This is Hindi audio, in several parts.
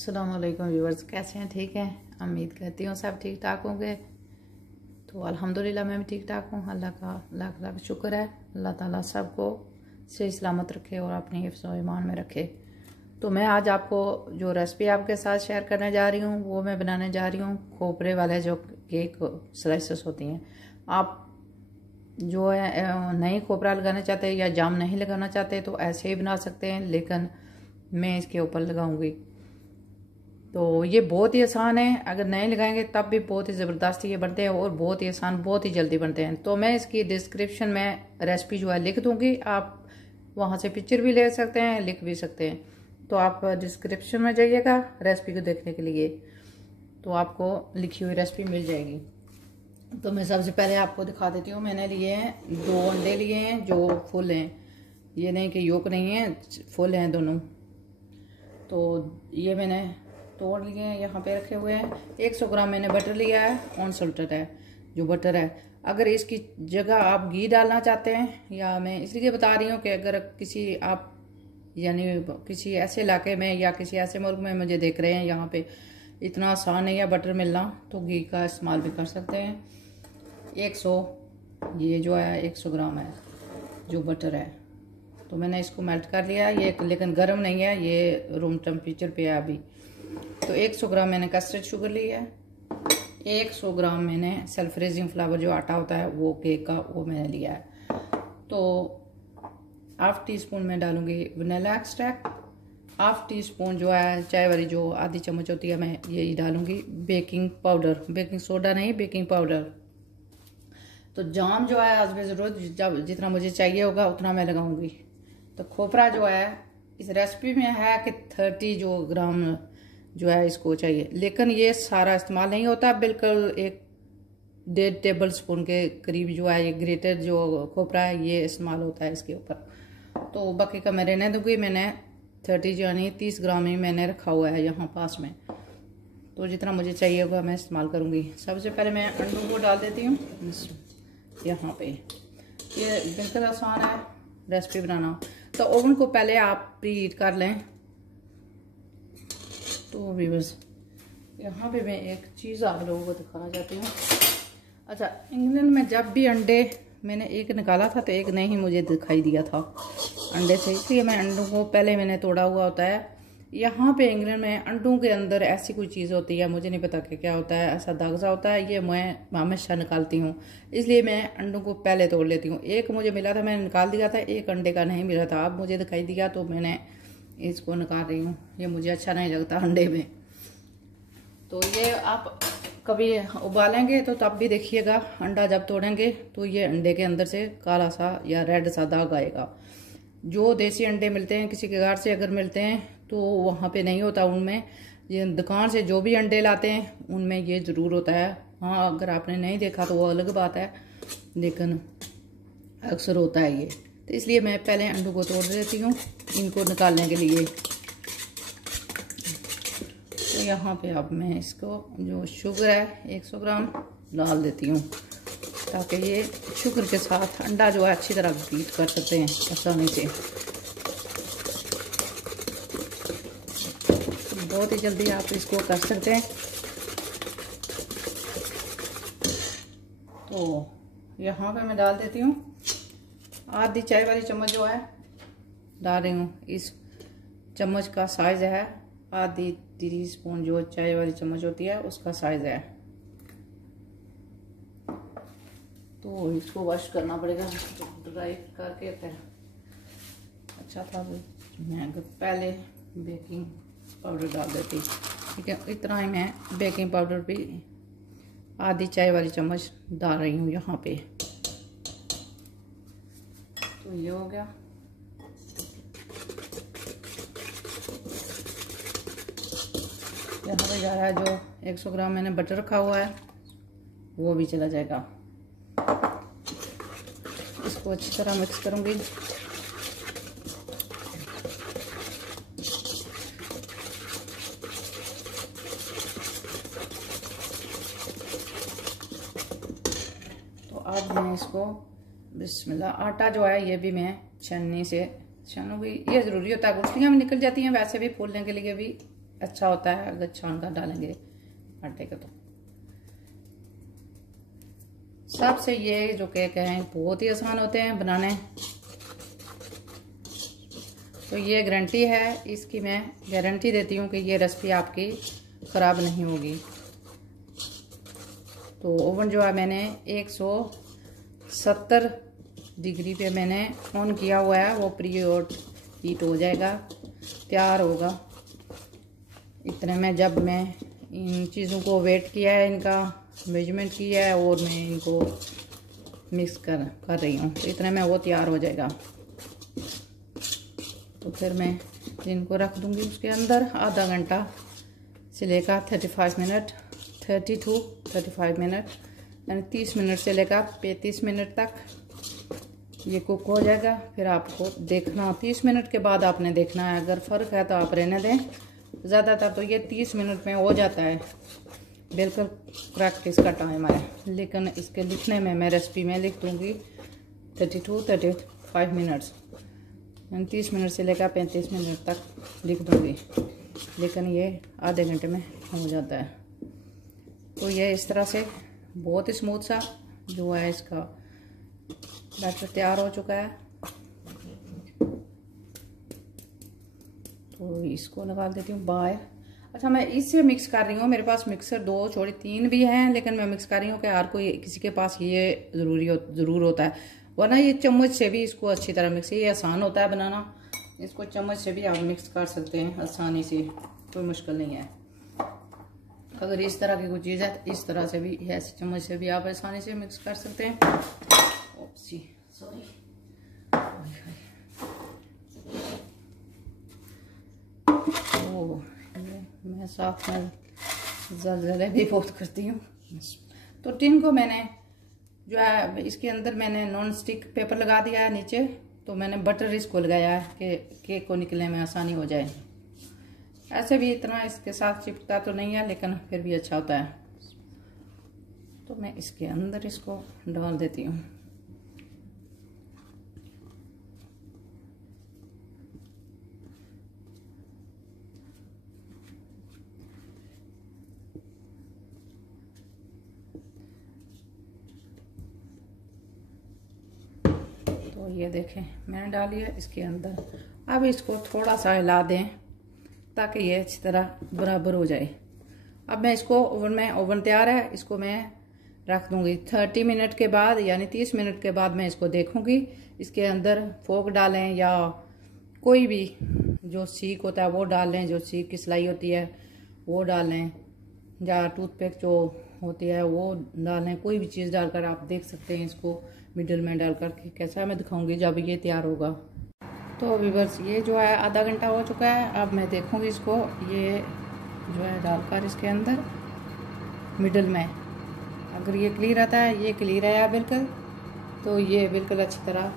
अस्सलाम वालेकुम व्यूवर्स, कैसे हैं? ठीक हैं, उम्मीद करती हूँ सब ठीक ठाक होंगे। तो अल्हम्दुलिल्लाह मैं भी ठीक ठाक हूँ। अल्लाह का लाख लाख शुक्र है। अल्लाह ताला सबको सही सलामत रखे और अपनी हिफ्ज़ व ईमान में रखे। तो मैं आज आपको जो रेसिपी आपके साथ शेयर करने जा रही हूँ वो मैं बनाने जा रही हूँ खोपरे वाले जो केक स्लाइसेस होती हैं। आप जो है नहीं खोपरा लगाना चाहते या जाम नहीं लगाना चाहते तो ऐसे ही बना सकते हैं, लेकिन मैं इसके ऊपर लगाऊंगी। तो ये बहुत ही आसान है, अगर नहीं लगाएंगे तब भी बहुत ही ज़बरदस्त ये बनते हैं और बहुत ही आसान, बहुत ही जल्दी बनते हैं। तो मैं इसकी डिस्क्रिप्शन में रेसिपी जो है लिख दूंगी, आप वहाँ से पिक्चर भी ले सकते हैं, लिख भी सकते हैं। तो आप डिस्क्रिप्शन में जाइएगा रेसिपी को देखने के लिए, तो आपको लिखी हुई रेसिपी मिल जाएगी। तो मैं सबसे पहले आपको दिखा देती हूँ। मैंने लिए हैं 2 अंडे लिए हैं जो फुल हैं, ये नहीं कि योक नहीं है, फुल हैं दोनों। तो ये मैंने तोड़ लिए हैं, यहाँ पे रखे हुए हैं। 100 ग्राम मैंने बटर लिया है, अनसॉल्टेड है जो बटर है। अगर इसकी जगह आप घी डालना चाहते हैं, या मैं इसलिए बता रही हूँ कि अगर किसी आप यानी किसी ऐसे इलाके में या किसी ऐसे मुल्क में मुझे देख रहे हैं यहाँ पे इतना आसान नहीं है बटर मिलना, तो घी का इस्तेमाल भी कर सकते हैं। 100 ये जो है 100 ग्राम है जो बटर है। तो मैंने इसको मेल्ट कर लिया है, ये लेकिन गर्म नहीं है, ये रूम टेम्परेचर पे है अभी। तो 100 ग्राम मैंने कस्टर्ड शुगर ली है। 100 ग्राम मैंने सेल्फ रेजिंग फ्लावर जो आटा होता है वो केक का, वो मैंने लिया है। तो हाफ टी स्पून मैं डालूंगी vanilla extract. Half tea spoon जो है चाय वाली जो आधी चम्मच होती है मैं यही डालूंगी। बेकिंग पाउडर, बेकिंग सोडा नहीं, बेकिंग पाउडर। तो जाम जो है आज ज़रूरत जब जितना मुझे चाहिए होगा उतना मैं लगाऊंगी। तो खोपरा जो है इस रेसिपी में है कि 30 जो ग्राम जो है इसको चाहिए, लेकिन ये सारा इस्तेमाल नहीं होता, बिल्कुल 1.5 टेबल स्पून के करीब जो है ये ग्रेटेड जो खोपरा है ये इस्तेमाल होता है इसके ऊपर। तो बाकी का मैं रहने दूंगी। मैंने 30 यानी 30 ग्राम ही मैंने रखा हुआ है यहाँ पास में, तो जितना मुझे चाहिए होगा मैं इस्तेमाल करूँगी। सबसे पहले मैं अंडों को डाल देती हूँ यहाँ पे। ये बिल्कुल आसान है रेसिपी बनाना। तो ओवन को पहले आप प्री हीट कर लें। तो व्यूअर्स यहाँ पे मैं एक चीज़ आप लोगों को दिखाना चाहती हूँ। अच्छा, इंग्लैंड में जब भी अंडे मैंने एक निकाला था तो एक नहीं मुझे दिखाई दिया था अंडे से, इसलिए मैं अंडों को पहले मैंने तोड़ा हुआ होता है। यहाँ पे इंग्लैंड में अंडों के अंदर ऐसी कोई चीज़ होती है, मुझे नहीं पता कि क्या होता है, ऐसा दागजा होता है, ये मैं हमेशा निकालती हूँ, इसलिए मैं अंडों को पहले तोड़ लेती हूँ। एक मुझे मिला था मैंने निकाल दिया था, एक अंडे का नहीं मिला था, अब मुझे दिखाई दिया तो मैंने इसको निकाल रही हूँ। ये मुझे अच्छा नहीं लगता अंडे में। तो ये आप कभी उबालेंगे तो तब भी देखिएगा, अंडा जब तोड़ेंगे तो ये अंडे के अंदर से काला सा या रेड सा दाग आएगा। जो देसी अंडे मिलते हैं किसी के घर से अगर मिलते हैं तो वहाँ पे नहीं होता, उनमें ये दुकान से जो भी अंडे लाते हैं उनमें ये ज़रूर होता है। हाँ, अगर आपने नहीं देखा तो वो अलग बात है, लेकिन अक्सर होता है ये। तो इसलिए मैं पहले अंडों को तोड़ देती हूँ इनको निकालने के लिए। तो यहाँ पे अब मैं इसको जो शुगर है 100 ग्राम डाल देती हूँ, ताकि ये शुगर के साथ अंडा जो है अच्छी तरह बीट कर सकते हैं आसानी से। बहुत ही जल्दी आप इसको कर सकते हैं। तो यहाँ पे मैं डाल देती हूँ आधी चाय वाली चम्मच जो है डाल रही हूँ। इस चम्मच का साइज है आधी टी स्पून, जो चाय वाली चम्मच होती है उसका साइज है। तो इसको वॉश करना पड़ेगा ड्राई करके फिर अच्छा था। मैं अगर पहले बेकिंग पाउडर डाल देती, ठीक है। इतना ही मैं बेकिंग पाउडर भी आधी चाय वाली चम्मच डाल रही हूँ यहाँ पे। तो ये हो गया। यहाँ पे जा रहा है जो 100 ग्राम मैंने बटर रखा हुआ है वो भी चला जाएगा। इसको अच्छी तरह मिक्स करूँगी। तो अब मैं इसको बिस्मिल्लाह, आटा जो है ये भी मैं छन्नी से छानूंगी। ये ज़रूरी होता है, गुठलियाँ भी निकल जाती हैं वैसे भी फूलने के लिए भी अच्छा होता है अगर छान कर डालेंगे आटे का। तो सबसे ये जो केक हैं बहुत ही आसान होते हैं बनाने। तो ये गारंटी है इसकी, मैं गारंटी देती हूँ कि ये रेसिपी आपकी ख़राब नहीं होगी। तो ओवन जो है मैंने 170 डिग्री पे मैंने ऑन किया हुआ है, वो प्री हीट हो जाएगा, तैयार होगा। इतने में जब मैं इन चीज़ों को वेट किया है, इनका मेजरमेंट किया है और मैं इनको मिक्स कर रही हूँ, तो इतने में वो तैयार हो जाएगा। तो फिर मैं इनको रख दूँगी उसके अंदर आधा घंटा से लेकर 35 मिनट, 30 to 35 मिनट, यानी 30 मिनट से लेकर 35 मिनट तक ये कुक हो जाएगा। फिर आपको देखना 30 मिनट के बाद आपने देखना है, अगर फ़र्क है तो आप रहने दें। ज़्यादातर तो ये 30 मिनट में हो जाता है, बिल्कुल करेक्ट इसका टाइम है। लेकिन इसके लिखने में मैं रेसिपी में लिख दूँगी 30 to 35 मिनट्स, यानी 30 मिनट से लेकर 35 मिनट तक लिख दूँगी, लेकिन ये आधे घंटे में हो जाता है। तो ये इस तरह से बहुत ही स्मूथ सा जो है इसका बैटर तैयार हो चुका है। तो इसको निकाल देती हूँ बाहर। अच्छा, मैं इससे मिक्स कर रही हूँ, मेरे पास मिक्सर 2 छोड़ी 3 भी हैं, लेकिन मैं मिक्स कर रही हूँ कि हर कोई किसी के पास ये ज़रूर होता है, वरना ये चम्मच से भी इसको अच्छी तरह मिक्स, ये आसान होता है बनाना, इसको चम्मच से भी आप मिक्स कर सकते हैं आसानी से, कोई मुश्किल नहीं है। अगर इस तरह की कोई चीज़ है तो इस तरह से भी, ऐसे चम्मच से भी आप आसानी से मिक्स कर सकते हैं। सॉरी, मैं साथ में ज़लज़ले भी बहुत करती हूँ। तो टिन को मैंने जो है इसके अंदर मैंने नॉन स्टिक पेपर लगा दिया है नीचे, तो मैंने बटर इसको लगाया है कि केक को निकलने में आसानी हो जाए। ऐसे भी इतना इसके साथ चिपकता तो नहीं है, लेकिन फिर भी अच्छा होता है। तो मैं इसके अंदर इसको डाल देती हूँ। तो ये देखें मैंने डाली है इसके अंदर। अब इसको थोड़ा सा हिला दें ताकि ये अच्छी तरह बराबर हो जाए। अब मैं इसको ओवन तैयार है, इसको मैं रख दूंगी 30 मिनट के बाद, यानी 30 मिनट के बाद मैं इसको देखूंगी। इसके अंदर फोक डालें या कोई भी जो सीख होता है वो डाल लें, जो सीख की सिलाई होती है वो डाल लें, या टूथपिक जो होती है वो डालें, कोई भी चीज़ डालकर आप देख सकते हैं इसको मिडिल में डालकर कि कैसा, मैं दिखाऊंगी जब ये तैयार होगा। तो व्यूअर्स ये जो है आधा घंटा हो चुका है। अब मैं देखूंगी इसको, ये जो है डालकर इसके अंदर मिडिल में, अगर ये क्लियर आता है, ये क्लियर है बिल्कुल, तो ये बिल्कुल अच्छी तरह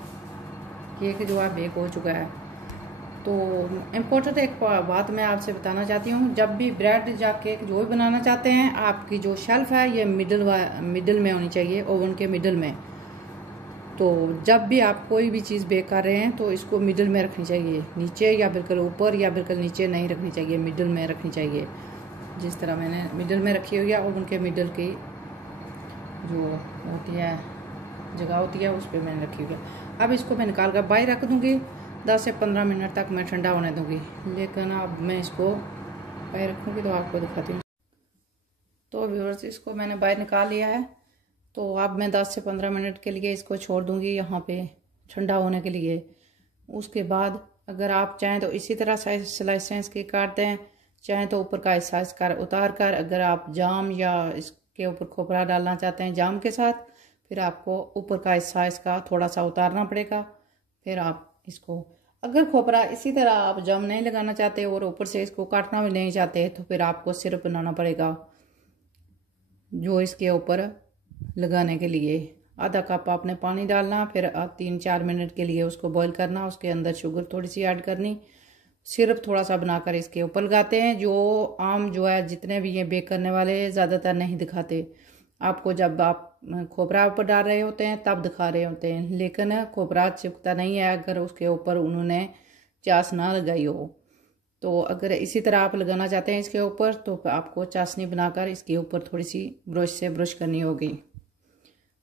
केक जो है बेक हो चुका है। तो इम्पोर्टेंट एक बात मैं आपसे बताना चाहती हूँ, जब भी ब्रेड या केक जो भी बनाना चाहते हैं, आपकी जो शेल्फ है ये मिडिल में होनी चाहिए, ओवन के मिडिल में। तो जब भी आप कोई भी चीज़ बेक कर रहे हैं तो इसको मिडिल में रखनी चाहिए, नीचे या बिल्कुल ऊपर या बिल्कुल नीचे नहीं रखनी चाहिए, मिडिल में रखनी चाहिए। जिस तरह मैंने मिडिल में रखी हुई है, ओवन के मिडिल की जो होती है जगह होती है उस पर मैंने रखी हुई है। अब इसको मैं निकाल कर बाहर रख दूँगी, 10 से 15 मिनट तक मैं ठंडा होने दूँगी। लेकिन अब मैं इसको बाहर रखूँगी तो आपको दिखाती हूँ। तो व्यूअर्स इसको मैंने बाहर निकाल लिया है। तो अब मैं 10 से 15 मिनट के लिए इसको छोड़ दूँगी यहाँ पे ठंडा होने के लिए। उसके बाद अगर आप चाहें तो इसी तरह स्लाइसेंस के काट दें, चाहें तो ऊपर का हिस्सा कर उतार कर, अगर आप जाम या इसके ऊपर खोपरा डालना चाहते हैं जाम के साथ, फिर आपको ऊपर का हिस्सा इसका थोड़ा सा उतारना पड़ेगा। फिर आप इसको, अगर खोपरा इसी तरह आप जाम नहीं लगाना चाहते और ऊपर से इसको काटना भी नहीं चाहते, तो फिर आपको सिरप बनाना पड़ेगा जो इसके ऊपर लगाने के लिए। आधा कप आपने पानी डालना, फिर 3-4 मिनट के लिए उसको बॉईल करना, उसके अंदर शुगर थोड़ी सी ऐड करनी, सिरप थोड़ा सा बनाकर इसके ऊपर लगाते हैं। जो आम जो है जितने भी ये बेक करने वाले ज़्यादातर नहीं दिखाते आपको, जब आप खोपरा ऊपर डाल रहे होते हैं तब दिखा रहे होते हैं, लेकिन खोपरा चिपकता नहीं है अगर उसके ऊपर उन्होंने चास ना लगाई हो। तो अगर इसी तरह आप लगाना चाहते हैं इसके ऊपर, तो आपको चाशनी बनाकर इसके ऊपर थोड़ी सी ब्रश से ब्रश करनी होगी।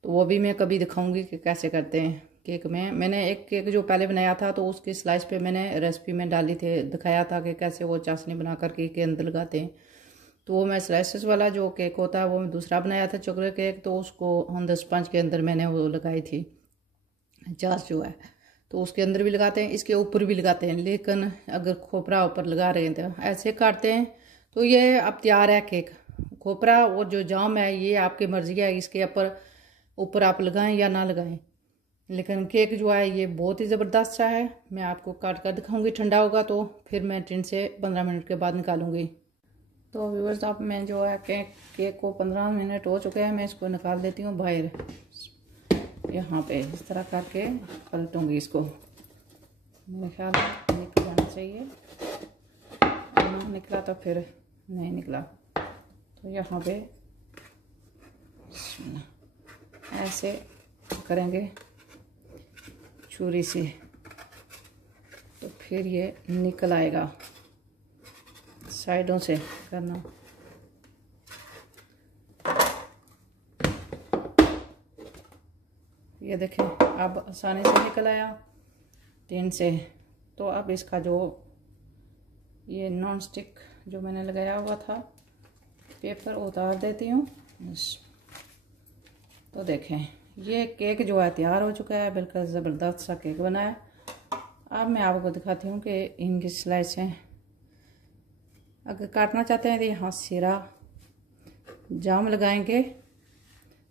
तो वो भी मैं कभी दिखाऊंगी कि कैसे करते हैं केक में। मैंने एक केक जो पहले बनाया था तो उसकी स्लाइस पे मैंने रेसिपी में डाली थी, दिखाया था कि कैसे वो चाशनी बनाकर केक के अंदर लगाते हैं। तो वो मैं स्लाइसेस वाला जो केक होता है वो मैं दूसरा बनाया था चॉकलेट केक, तो उसको ऑन द स्पंज के अंदर मैंने वो लगाई थी चाश जो है। तो उसके अंदर भी लगाते हैं, इसके ऊपर भी लगाते हैं, लेकिन अगर खोपरा ऊपर लगा रहे हैं तो ऐसे काटते हैं। तो ये अब तैयार है केक। खोपरा और जो जाम है ये आपकी मर्जी है, इसके ऊपर आप लगाएं या ना लगाएं, लेकिन केक जो है ये बहुत ही ज़बरदस्त सा है। मैं आपको काट कर दिखाऊंगी, ठंडा होगा तो फिर मैं टिन से 15 मिनट के बाद निकालूंगी। तो व्यूअर्स, अब मैं जो है केक को 15 मिनट हो चुके हैं, मैं इसको निकाल देती हूँ बाहर। यहाँ पे इस तरह करके पलटूंगी इसको। मेरे ख्याल में निकल जाना चाहिए, ना निकला तो फिर नहीं निकला। तो यहाँ पे ऐसे करेंगे छुरी से, तो फिर ये निकल आएगा। साइडों से करना। ये देखें अब आसानी से निकल आया टिन से। तो अब इसका जो ये नॉन स्टिक जो मैंने लगाया हुआ था पेपर उतार देती हूँ बस। तो देखें ये केक जो है तैयार हो चुका है, बिल्कुल ज़बरदस्त सा केक बना है। अब मैं आपको दिखाती हूँ कि इनकी स्लाइसें अगर काटना चाहते हैं तो यहाँ सिरा जाम लगाएंगे,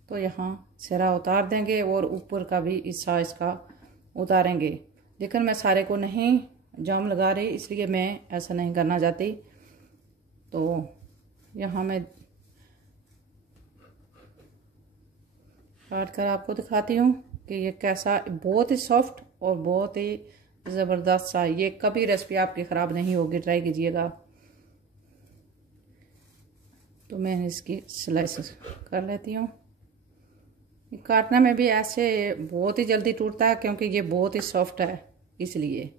तो यहाँ सिरा उतार देंगे और ऊपर का भी हिस्सा इसका उतारेंगे। लेकिन मैं सारे को नहीं जाम लगा रही, इसलिए मैं ऐसा नहीं करना चाहती। तो यहाँ मैं काट कर आपको दिखाती हूँ कि ये कैसा, बहुत ही सॉफ्ट और बहुत ही ज़बरदस्त सा। ये कभी रेसिपी आपकी ख़राब नहीं होगी, ट्राई कीजिएगा। तो मैं इसकी स्लाइस कर लेती हूँ। काटने में भी ऐसे बहुत ही जल्दी टूटता है क्योंकि ये बहुत ही सॉफ्ट है, इसलिए।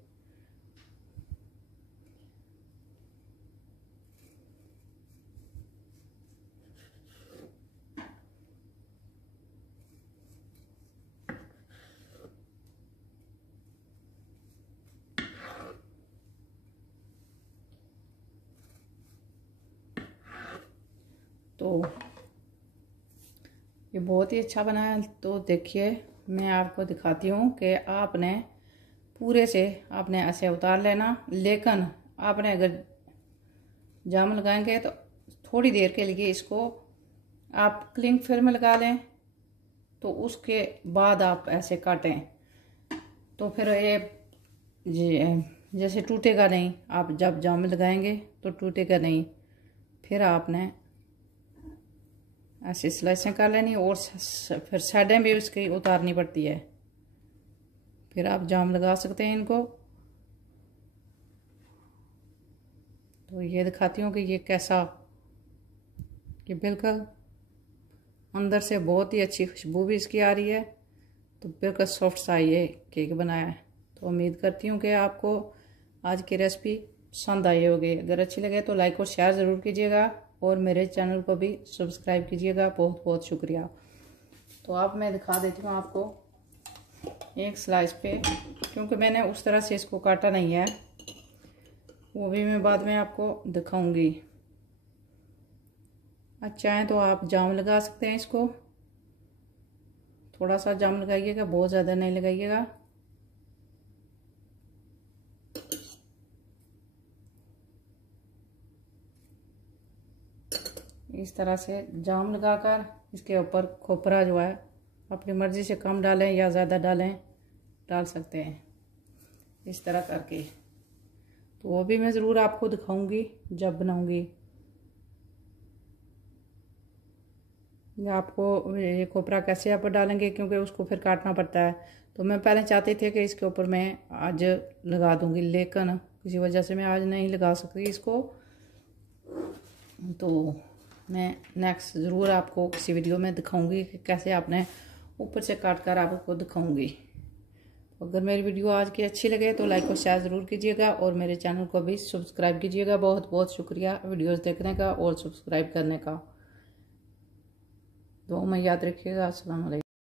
तो ये बहुत ही अच्छा बना है। तो देखिए मैं आपको दिखाती हूँ कि आपने पूरे से आपने ऐसे उतार लेना, लेकिन आपने अगर जाम लगाएंगे तो थोड़ी देर के लिए इसको आप क्लिंग फिल्म लगा लें, तो उसके बाद आप ऐसे काटें। तो फिर ये जैसे टूटेगा नहीं, आप जब जाम लगाएंगे तो टूटेगा नहीं। फिर आपने ऐसे स्लाइसें कर लेनी और फिर साइडें भी उसकी उतारनी पड़ती है, फिर आप जाम लगा सकते हैं इनको। तो ये दिखाती हूँ कि ये कैसा, कि बिल्कुल अंदर से बहुत ही अच्छी खुशबू भी इसकी आ रही है। तो बिल्कुल सॉफ्ट सा ये केक बनाया है। तो उम्मीद करती हूँ कि आपको आज की रेसिपी पसंद आई होगी। अगर अच्छी लगे तो लाइक और शेयर ज़रूर कीजिएगा और मेरे चैनल को भी सब्सक्राइब कीजिएगा। बहुत बहुत शुक्रिया। तो अब मैं दिखा देती हूँ आपको एक स्लाइस पे, क्योंकि मैंने उस तरह से इसको काटा नहीं है, वो भी मैं बाद में आपको दिखाऊंगी। अच्छा है तो आप जाम लगा सकते हैं इसको, थोड़ा सा जाम लगाइएगा, बहुत ज़्यादा नहीं लगाइएगा। इस तरह से जाम लगाकर इसके ऊपर खोपरा जो है अपनी मर्ज़ी से कम डालें या ज़्यादा डाल सकते हैं, इस तरह करके। तो वो भी मैं ज़रूर आपको दिखाऊंगी जब बनाऊंगी। आपको ये खोपरा कैसे आप डालेंगे, क्योंकि उसको फिर काटना पड़ता है। तो मैं पहले चाहती थी कि इसके ऊपर मैं आज लगा दूंगी, लेकिन किसी वजह से मैं आज नहीं लगा सकती इसको। तो मैं नेक्स्ट ज़रूर आपको किसी वीडियो में दिखाऊंगी कि कैसे आपने ऊपर से काट कर आपको दिखाऊंगी। अगर मेरी वीडियो आज की अच्छी लगे तो लाइक और शेयर ज़रूर कीजिएगा और मेरे चैनल को भी सब्सक्राइब कीजिएगा। बहुत बहुत शुक्रिया वीडियोस देखने का और सब्सक्राइब करने का। दुआ में याद रखिएगा। अस्सलाम वालेकुम।